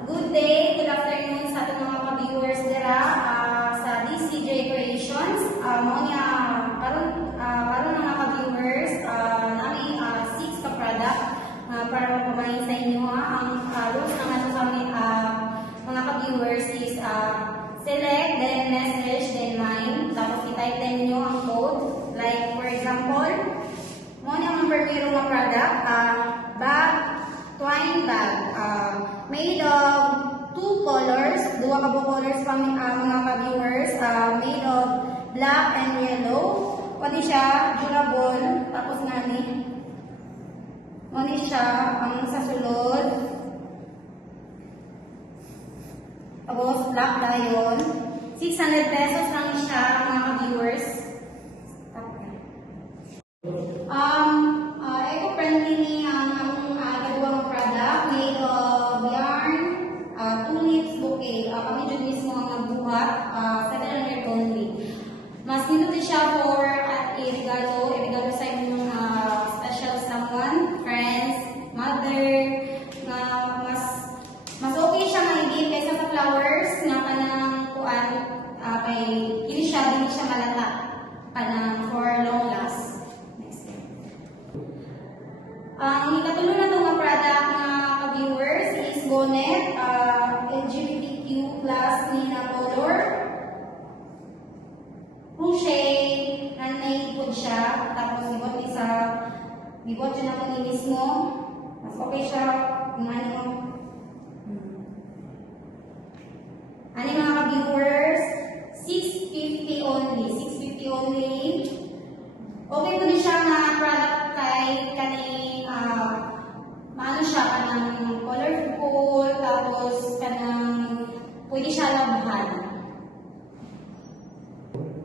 Good day, good afternoon sa ating mga ka-viewers dira sa DCJ Creations. Karon mga ka-viewers, nami 6 ka product para mapamahin sa inyo ang rules ng ato sa mga ka-viewers is select, then message, then mine. Tapos i-type din niyo ang code. Like for example, ang primero nga product, bag, twine bag, made of 2 colors, duwa ka po colors pa mga ka-viewers, made of black and yellow. Pwede siya durable, tapos ngani. Pwede siya ang sa sulod. Tapos black lion. 600 pesos lang siya mga ka-viewers. Eco-friendly ni ang kaduwang product made of yarn, tulips bouquet. Kami dyan mismo ang nagbuhat, 700 only. Mas nito siya for i-regalo sa inyong special someone, friends, mother, na mas okay siya ma-i-give kaysa sa flowers na kanang kuan kay hindi siya malata kanang for long last. Ang ikatulo na itong product na ka-viewers is bonnet, LGBTQ plus ni na color. Crochet, handmade po siya, tapos ibot siya na po ni mismo. Mas okay siya kung ano. Ano mga ka-viewers? 650 only. 650 only. Okay po din siya na product kay maano siya kanang colorful, tapos kanang pwede siya labahan.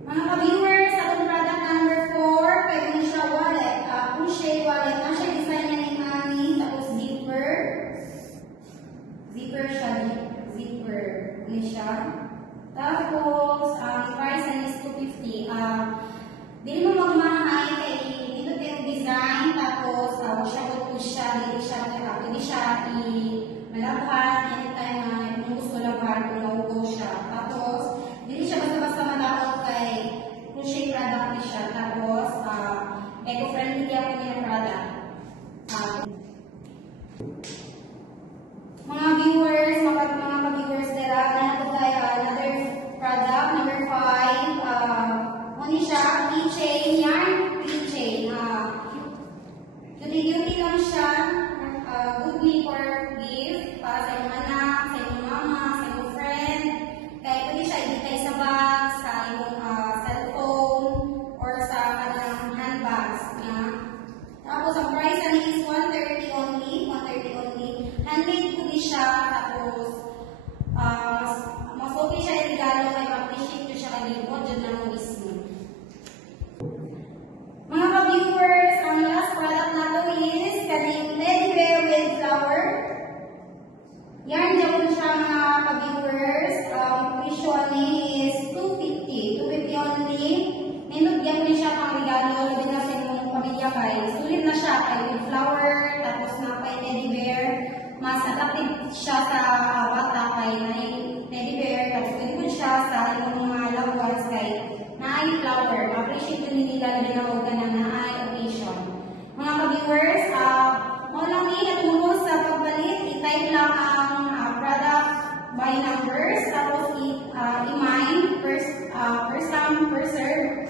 Mga ka-viewers, atong product number 4, pwede na siya wallet, crochet wallet. Na siya design niya ng ani, tapos zipper. Zipper siya, zipper. Ano siya? Tapos, ang price na is 250. Dili mo magmahay kay dito yung design, tapos pwede siya i-malabhan anytime na kung gusto labhan kung naugaw siya. Tapos, dili siya basta-basta matakot kay crochet product ni siya. Tapos, eco-friendly kaya po niya product. Mga viewers, mga ka-viewers dira, nato tayo another product, number 5. Ano siya? Keychain, yarn keychain. Cutie-cutie lang siya. Good me for gift para sa iyong anak, sa iyong mama, sa iyong friend. Kaya pwede siya ibigay sa bag, sa iyong cellphone, or sa kanang handbags niya. Tapos ang price niya is 130 only. 130 only. Handmade pwede siya. Tapos mas okay siya i-regalo kay pag-appreciate ko siya kalibot dyan lang mismo. Mga ka-viewers, ang last product na to is kaning teddy bear with flower. Yarn dyan po siya mga ka-viewers. Presyo ni is 250. 250 only. Nindot dyan po siya pang regalo. Labi na sa inyong pamilya kay. Sulit na siya kay with flower. Tapos na kay teddy bear. Mas attractive siya sa bata kay teddy bear. Tapos pwede po siya sa inyong mga loved ones kay na-ay flower. Ma-appreciate yun nila labi na huwag ka na na-ay occasion. Mga ka-viewers, lang ni natulong sa pagbalit, i-type lang ang product by numbers, tapos i-mine, first come, first serve.